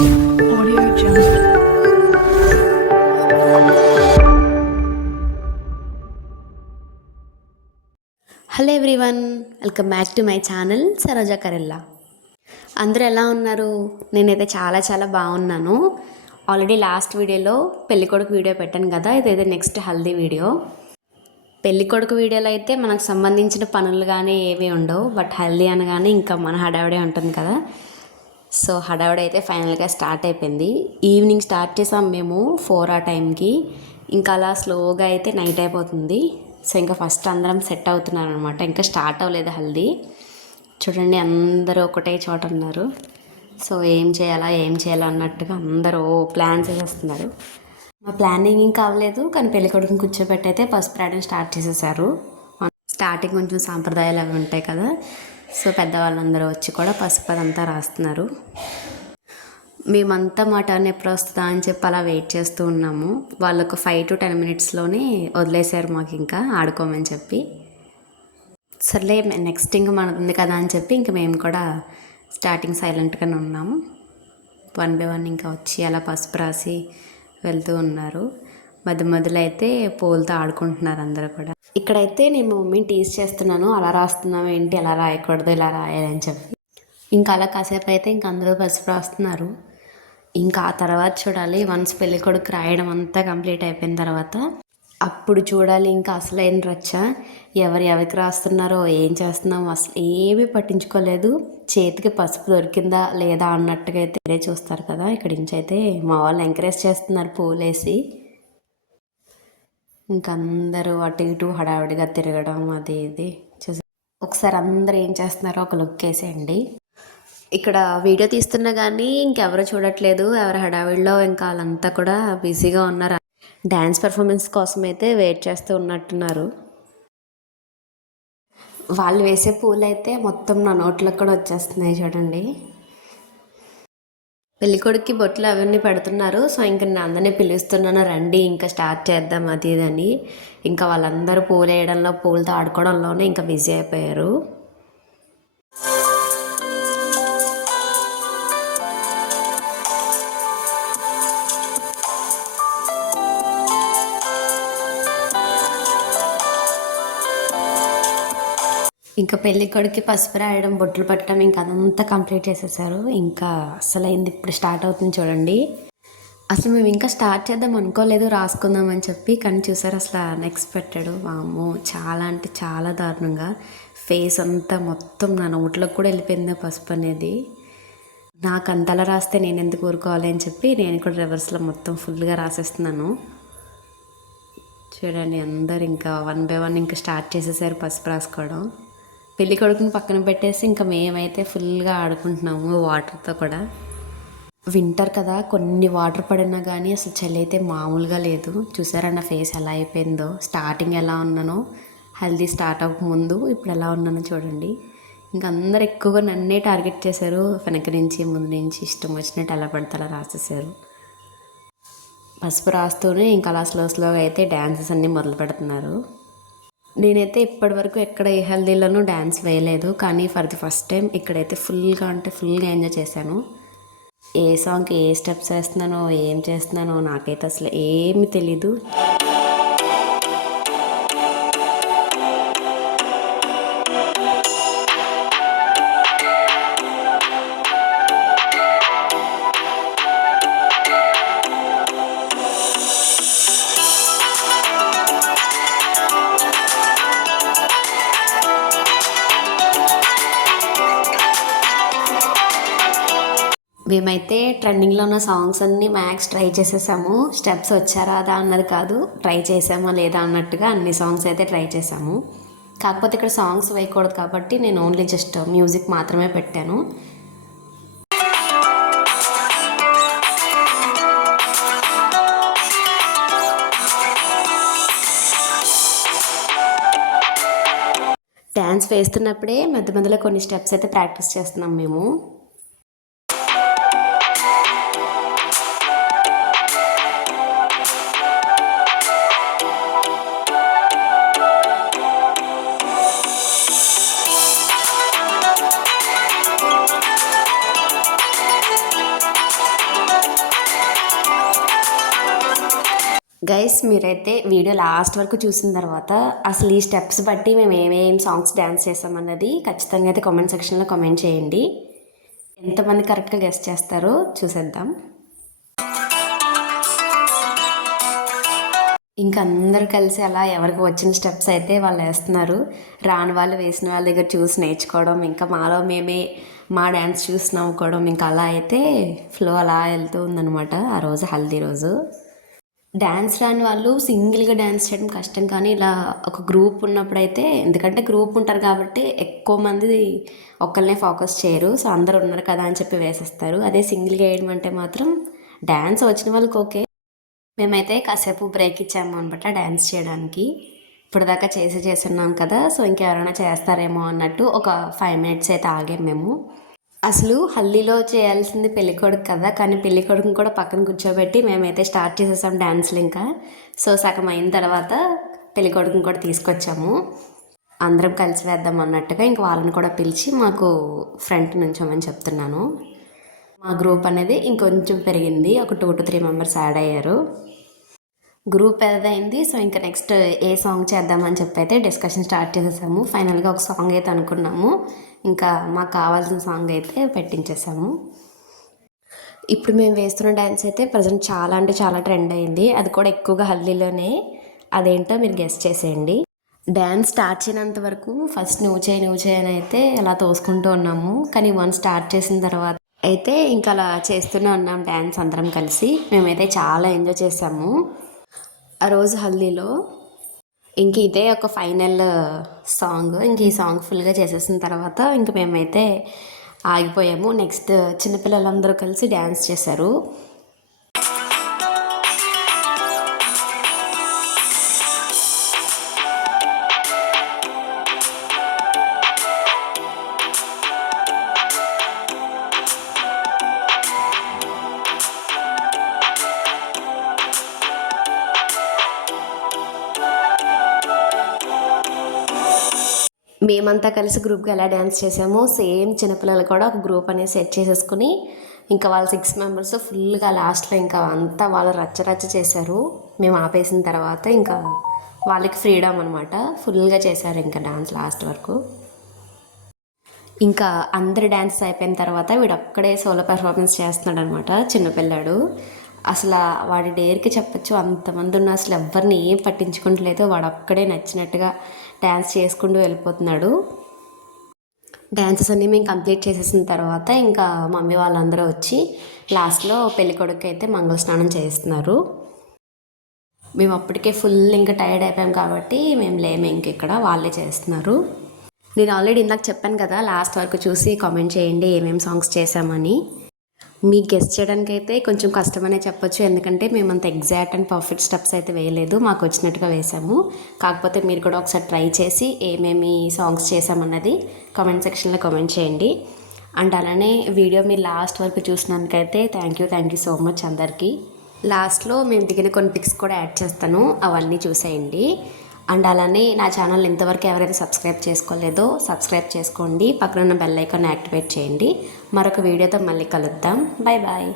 Audio Jungle. Hello everyone, welcome back to my channel Saroja Karella. అందరూ ఎలా ఉన్నారు? నేనైతే చాలా చాలా బాగున్నాను. ఆల్రెడీ లాస్ట్ వీడియోలో పెళ్ళికొడుకు వీడియో పెట్టాను కదా, ఇదైతే నెక్స్ట్ హల్దీ వీడియో. పెళ్ళికొడుకు వీడియోలో అయితే మనకు సంబంధించిన పనులు కానీ ఏవి ఉండవు, బట్ హల్దీ అనగానే ఇంకా మన హడావిడే ఉంటుంది కదా. సో హడావిడి అయితే ఫైనల్గా స్టార్ట్ అయిపోయింది. ఈవినింగ్ స్టార్ట్ చేసాం మేము 4 ఆ టైంకి. ఇంకా అలా స్లోగా అయితే నైట్ అయిపోతుంది. సో ఇంకా ఫస్ట్ అందరం సెట్ అవుతున్నారు అనమాట. ఇంకా స్టార్ట్ అవ్వలేదు హల్దీ. చూడండి అందరూ ఒకటే చోట ఉన్నారు. సో ఏం చేయాలా అన్నట్టుగా అందరూ ప్లాన్ చేసేస్తున్నారు. మా ప్లానింగ్ ఇంకా అవ్వలేదు, కానీ పెళ్ళికొడుకుని కూర్చోబెట్టి అయితే పసుపు రాయడం స్టార్ట్ చేసేసారు. స్టార్టింగ్ కొంచెం సాంప్రదాయాలు అవి ఉంటాయి కదా, సో పెద్దవాళ్ళందరూ వచ్చి కూడా పసుపు అదంతా రాస్తున్నారు. మేమంతా మా టర్న్ ఎప్పుడు వస్తుందా అని చెప్పి అలా వెయిట్ చేస్తూ ఉన్నాము. వాళ్ళు ఒక 5 to 10 minutesలోనే వదిలేశారు మాకు ఇంకా ఆడుకోమని చెప్పి. సర్లే నెక్స్ట్ ఇంకా మనది ఉంది కదా అని చెప్పి ఇంకా మేము కూడా స్టార్టింగ్ సైలెంట్గానే ఉన్నాము. 1 by 1 ఇంకా వచ్చి అలా పసుపు రాసి వెళ్తూ ఉన్నారు. మధ్యలో అయితే పూలతో ఆడుకుంటున్నారు అందరూ కూడా. ఇక్కడైతే నేను మమ్మీని టీజ్ చేస్తున్నాను, అలా రాస్తున్నావు ఏంటి, అలా రాయకూడదు ఇలా రాయాలని చెప్పి. ఇంకా అలా కాసేపు అయితే ఇంక అందరూ పసుపు రాస్తున్నారు. ఇంకా ఆ తర్వాత చూడాలి, వన్స్ పెళ్ళికొడుకు రాయడం అంతా కంప్లీట్ అయిపోయిన తర్వాత అప్పుడు చూడాలి ఇంకా అసలైన రచ్చ. ఎవరికి రాస్తున్నారో ఏం చేస్తున్నామో అసలు ఏమీ పట్టించుకోలేదు. చేతికి పసుపు దొరికిందా లేదా అన్నట్టుగా అయితే చూస్తారు కదా. ఇక్కడి నుంచి అయితే మా వాళ్ళు ఎంకరేజ్ చేస్తున్నారు పూలేసి. ఇంకందరూ అటు ఇటు హడావిడిగా తిరగడం అది ఇది చూసి ఒకసారి అందరూ ఏం చేస్తున్నారో ఒక లుక్ వేసేయండి. ఇక్కడ వీడియో తీస్తున్నా కానీ ఇంకెవరు చూడట్లేదు, ఎవరు హడావిడిలో ఇంకా వాళ్ళంతా కూడా బిజీగా ఉన్నారు. డ్యాన్స్ పర్ఫార్మెన్స్ కోసం అయితే వెయిట్ చేస్తూ ఉన్నట్టున్నారు. వాళ్ళు వేసే పూలు అయితే మొత్తం నా నోట్లకు కూడా వచ్చేస్తున్నాయి చూడండి. పెళ్ళికొడుక్కి బొట్లు అవన్నీ పెడుతున్నారు. సో ఇంకా నేను అందరినీ పిలుస్తున్నాను, రండి ఇంకా స్టార్ట్ చేద్దాం అది ఇదని. ఇంకా వాళ్ళందరూ పూలు వేయడంలో పూలతో ఆడుకోవడంలోనే ఇంకా బిజీ అయిపోయారు. ఇంకా పెళ్ళికొడుకి పసుపు రాయడం బొట్లు పెట్టడం ఇంకా అదంతా కంప్లీట్ చేసేసారు. ఇంకా అసలు అయింది ఇప్పుడు స్టార్ట్ అవుతుంది చూడండి. అసలు మేము ఇంకా స్టార్ట్ చేద్దాం అనుకోలేదు, రాసుకుందాం అని చెప్పి. కానీ చూసారు అసలు అన్ఎక్స్పెక్టెడ్. వామ్మో చాలా అంటే చాలా దారుణంగా ఫేస్ అంతా మొత్తం నా నోట్లోకి కూడా వెళ్ళిపోయింది పసుపు అనేది. నాకు అంతలా రాస్తే నేను ఎందుకు ఊరుకోవాలి అని చెప్పి నేను కూడా రివర్స్లో మొత్తం ఫుల్గా రాసేస్తున్నాను. చూడండి అందరు ఇంకా 1 by 1 ఇంకా స్టార్ట్ చేసేసారు పసుపు రాసుకోవడం. పెళ్ళి కొడుకుని పక్కన పెట్టేసి ఇంకా మేమైతే ఫుల్గా ఆడుకుంటున్నాము వాటర్తో కూడా. వింటర్ కదా, కొన్ని వాటర్ పడినా కానీ అసలు చలి అయితే మామూలుగా లేదు. చూసారా నా ఫేస్ ఎలా అయిపోయిందో. స్టార్టింగ్ ఎలా ఉన్నానో హల్దీ స్టార్ట్ అవ్వక ముందు, ఇప్పుడు ఎలా ఉన్నానో చూడండి. ఇంక అందరు ఎక్కువగా నన్నే టార్గెట్ చేశారు. వెనక నుంచి ముందు నుంచి ఇష్టం వచ్చినట్టు ఎలా పడితే అలా రాసేసారు. పసుపు రాస్తూనే ఇంకా అలా స్లోగా అయితే డ్యాన్సెస్ అన్నీ మొదలు పెడుతున్నారు. నేనైతే ఇప్పటివరకు ఎక్కడ ఏ హల్దీలోనూ డ్యాన్స్ వేయలేదు, కానీ ఫర్ ది ఫస్ట్ టైం ఇక్కడైతే ఫుల్గా ఎంజాయ్ చేశాను. ఏ సాంగ్కి ఏ స్టెప్స్ వేస్తున్నానో ఏం చేస్తున్నానో నాకైతే అసలు ఏమీ తెలీదు. మేమైతే ట్రెండింగ్లో ఉన్న సాంగ్స్ అన్నీ మ్యాక్స్ ట్రై చేసేసాము. స్టెప్స్ వచ్చారా అదా అన్నది కాదు, ట్రై చేసామా లేదా అన్నట్టుగా అన్ని సాంగ్స్ అయితే ట్రై చేసాము. కాకపోతే ఇక్కడ సాంగ్స్ వేయకూడదు కాబట్టి నేను ఓన్లీ జస్ట్ మ్యూజిక్ మాత్రమే పెట్టాను. డ్యాన్స్ వేస్తున్నప్పుడే మధ్యలో కొన్ని స్టెప్స్ అయితే ప్రాక్టీస్ చేస్తున్నాం మేము. గైస్ మీరైతే వీడియో లాస్ట్ వరకు చూసిన తర్వాత అసలు ఈ స్టెప్స్ బట్టి మేము ఏమేం సాంగ్స్ డ్యాన్స్ చేస్తామన్నది ఖచ్చితంగా అయితే కామెంట్ సెక్షన్లో కామెంట్ చేయండి. ఎంతమంది కరెక్ట్గా గెస్ట్ చేస్తారో చూసేద్దాం. ఇంకా అందరూ కలిసి అలా ఎవరికి వచ్చిన స్టెప్స్ అయితే వాళ్ళు వేస్తున్నారు. రాని వాళ్ళు వేసిన వాళ్ళ దగ్గర చూసి నేర్చుకోవడం, ఇంకా మాలో మేమే మా డ్యాన్స్ చూసి నవ్వుకోవడం, ఇంకా అలా అయితే ఫ్లో అలా వెళ్తూ ఉందన్నమాట. ఆ రోజు హల్దీ రోజు డ్యాన్స్ రాని వాళ్ళు సింగిల్గా డ్యాన్స్ చేయడం కష్టం, కానీ ఇలా ఒక గ్రూప్ ఉన్నప్పుడైతే, ఎందుకంటే గ్రూప్ ఉంటారు కాబట్టి ఎక్కువ మంది ఒక్కళ్ళనే ఫోకస్ చేయరు, సో అందరు ఉన్నారు కదా అని చెప్పి వేసేస్తారు. అదే సింగిల్గా వేయడం అంటే మాత్రం డ్యాన్స్ వచ్చిన వాళ్ళకి ఓకే. మేమైతే కాసేపు బ్రేక్ ఇచ్చాము అనమాట డ్యాన్స్ చేయడానికి. ఇప్పుడు దాకా చేస్తున్నాం కదా, సో ఇంకెవరైనా చేస్తారేమో అన్నట్టు ఒక 5 minutes అయితే ఆగాము మేము. అసలు హల్దీలో చేయాల్సింది పెళ్ళికొడుకు కదా, కానీ పెళ్ళికొడుకుని కూడా పక్కన కూర్చోబెట్టి మేమైతే స్టార్ట్ చేసేసాం డ్యాన్స్లు. ఇంకా సో సగం అయిన తర్వాత పెళ్ళికొడుకుని కూడా తీసుకొచ్చాము, అందరం కలిసి వేద్దాం అన్నట్టుగా. ఇంక వాళ్ళని కూడా పిలిచి మాకు ఫ్రంట్ నుంచోమని చెప్తున్నాను. మా గ్రూప్ అనేది ఇంకొంచెం పెరిగింది, ఒక 2 to 3 members యాడ్ అయ్యారు. గ్రూప్ పెద్దదైంది. సో ఇంకా నెక్స్ట్ ఏ సాంగ్ చేద్దామని చెప్పి అయితే డిస్కషన్ స్టార్ట్ చేసేసాము. ఫైనల్గా ఒక సాంగ్ అయితే అనుకున్నాము, ఇంకా మాకు కావాల్సిన సాంగ్ అయితే పెట్టించేసాము. ఇప్పుడు మేము వేస్తున్న డ్యాన్స్ అయితే ప్రజెంట్ చాలా అంటే చాలా ట్రెండ్ అయింది, అది కూడా ఎక్కువగా హల్దీలోనే. అదేంటో మీరు గెస్ట్ చేసేయండి. డ్యాన్స్ స్టార్ట్ చేయనంత వరకు ఫస్ట్ నువ్వు చేయి అని అయితే అలా తోసుకుంటూ ఉన్నాము, కానీ వన్ స్టార్ట్ చేసిన తర్వాత అయితే ఇంకా అలా చేస్తూనే ఉన్నాం డ్యాన్స్ అందరం కలిసి. మేమైతే చాలా ఎంజాయ్ చేసాము ఆ రోజు హల్దీలో. ఇంక ఇదే ఒక ఫైనల్ సాంగ్. ఇంక ఈ సాంగ్ ఫుల్గా చేసేసిన తర్వాత ఇంక మేమైతే ఆగిపోయాము. నెక్స్ట్ చిన్నపిల్లలందరూ కలిసి డ్యాన్స్ చేశారు. మేమంతా కలిసి గ్రూప్గా ఎలా డ్యాన్స్ చేసామో సేమ్ చిన్నపిల్లలు కూడా ఒక గ్రూప్ అనేది సెట్ చేసేసుకుని ఇంకా వాళ్ళు 6 members ఫుల్గా లాస్ట్లో ఇంకా అంతా వాళ్ళు రచ్చ చేశారు. మేము ఆపేసిన తర్వాత ఇంకా వాళ్ళకి ఫ్రీడమ్ అనమాట, ఫుల్గా చేశారు ఇంకా డ్యాన్స్ లాస్ట్ వరకు. ఇంకా అందరి డ్యాన్స్ అయిపోయిన తర్వాత వీడు ఒక్కడే సోలో పెర్ఫార్మెన్స్ చేస్తున్నాడు అనమాట, చిన్నపిల్లాడు. అసలు వాడి డేర్కి చెప్పచ్చు, అంతమంది ఉన్న అసలు ఎవరిని ఏం పట్టించుకుంటలేదు, వాడు ఒక్కడే నచ్చినట్టుగా డ్యాన్స్ చేసుకుంటూ వెళ్ళిపోతున్నాడు. డ్యాన్సెస్ అన్నీ మేము కంప్లీట్ చేసేసిన తర్వాత ఇంకా మమ్మీ వాళ్ళందరూ వచ్చి లాస్ట్లో పెళ్ళికొడుకు అయితే మంగళ స్నానం చేస్తున్నారు. మేము అప్పటికే ఫుల్ ఇంకా టైర్డ్ అయిపోయాం కాబట్టి మేము లేము, ఇంక ఇక్కడ వాళ్ళే చేస్తున్నారు. నేను ఆల్రెడీ ఇందాక చెప్పాను కదా, లాస్ట్ వరకు చూసి కామెంట్ చేయండి ఏమేమి సాంగ్స్ చేసామని. మీకు గెస్ట్ చేయడానికి అయితే కొంచెం కష్టమనే చెప్పొచ్చు, ఎందుకంటే మేమంత ఎగ్జాక్ట్ అండ్ పర్ఫెక్ట్ స్టెప్స్ అయితే వేయలేదు, మాకు వచ్చినట్టుగా వేసాము. కాకపోతే మీరు కూడా ఒకసారి ట్రై చేసి ఏమేమి సాంగ్స్ చేసామన్నది కామెంట్ సెక్షన్లో కామెంట్ చేయండి. అండ్ అలానే వీడియో మీరు లాస్ట్ వరకు చూసినందుకైతే థ్యాంక్ యూ సో మచ్ అందరికీ. లాస్ట్లో మేము దిగిన కొన్ని పిక్స్ కూడా యాడ్ చేస్తాను, అవన్నీ చూసేయండి. అండ్ అలానే నా ఛానల్ ఇంతవరకు ఎవరైతే సబ్స్క్రైబ్ చేసుకోలేదో సబ్స్క్రైబ్ చేసుకోండి, పక్కన ఉన్న బెల్ ఐకాన్ యాక్టివేట్ చేయండి. మరొక వీడియోతో మళ్ళీ కలుద్దాం. Bye bye.